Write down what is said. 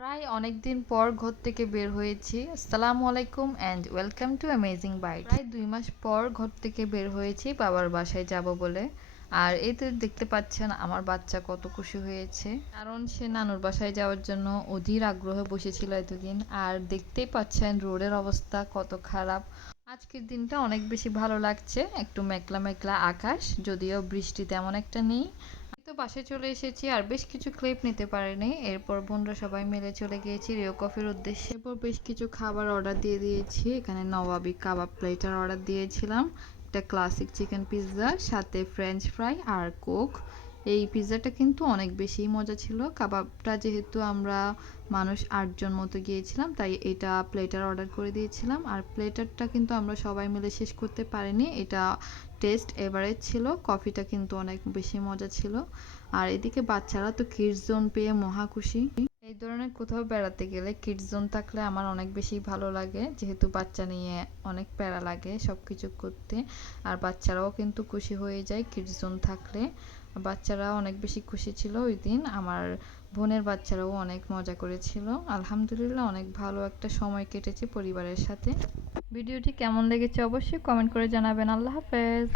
প্রায় অনেক দিন পর ঘর থেকে বের হয়েছি। আসসালামু আলাইকুম and welcome to amazing bite. প্রায় 2 মাস পর ঘর থেকে বের হয়েছি বাবার বাসায় যাব বলে। আর এই তো দেখতে পাচ্ছেন আমার বাচ্চা কত খুশি হয়েছে, কারণ সে নানুর বাসায় যাওয়ার জন্য অধীর আগ্রহে বসেছিল এতদিন। আর দেখতেই পাচ্ছেন রোডের অবস্থা কত খারাপ। আজকের দিনটা অনেক বেশি ভালো লাগছে, একটু মেঘলা মেঘলা আকাশ, যদিও বৃষ্টি তেমন একটা নেই। তো বাসায় চলে এসেছি আর বেশ কিছু ক্লিপ নিতে পারিনি। এরপর বোনরা সবাই মিলে চলে গিয়েছি রিও কফির উদ্দেশ্যে। এরপর বেশ কিছু খাবার অর্ডার দিয়ে দিয়েছি। এখানে নবাবী কাবাব প্লেটার অর্ডার দিয়েছিলাম, একটা ক্লাসিক চিকেন পিৎজা, সাথে ফ্রেঞ্চ ফ্রাই আর কোক। এই পিৎজাটা কিন্তু অনেক বেশি মজা ছিল। কাবাবটা যেহেতু আমরা মানুষ 8 জন মতো গিয়েছিলাম, তাই এটা প্লেটার অর্ডার করে দিয়েছিলাম। আর প্লেটারটা কিন্তু আমরা সবাই মিলে শেষ করতে পারিনি, এটা টেস্ট এভারেজ ছিল। কফিটা কিন্তু অনেক বেশি মজা ছিল। আর এদিকে বাচ্চারা তো কিডস জোন পেয়ে মহা খুশি। এই ধরনের কোথাও বেড়াতে গেলে কিডস জোন থাকলে আমার অনেক বেশি ভালো লাগে, যেহেতু বাচ্চা নিয়ে অনেক প্যারা লাগে সব কিছু করতে। আর বাচ্চারাও কিন্তু খুশি হয়ে যায় কিডস জোন থাকলে। বাচ্চারাও অনেক বেশি খুশি ছিল ওই দিন। আমার বোনের বাচ্চারাও অনেক মজা করেছিল। আলহামদুলিল্লাহ অনেক ভালো একটা সময় কেটেছে পরিবারের সাথে। ভিডিওটি কেমন লেগেছে অবশ্যই কমেন্ট করে জানাবেন। আল্লাহ হাফেজ।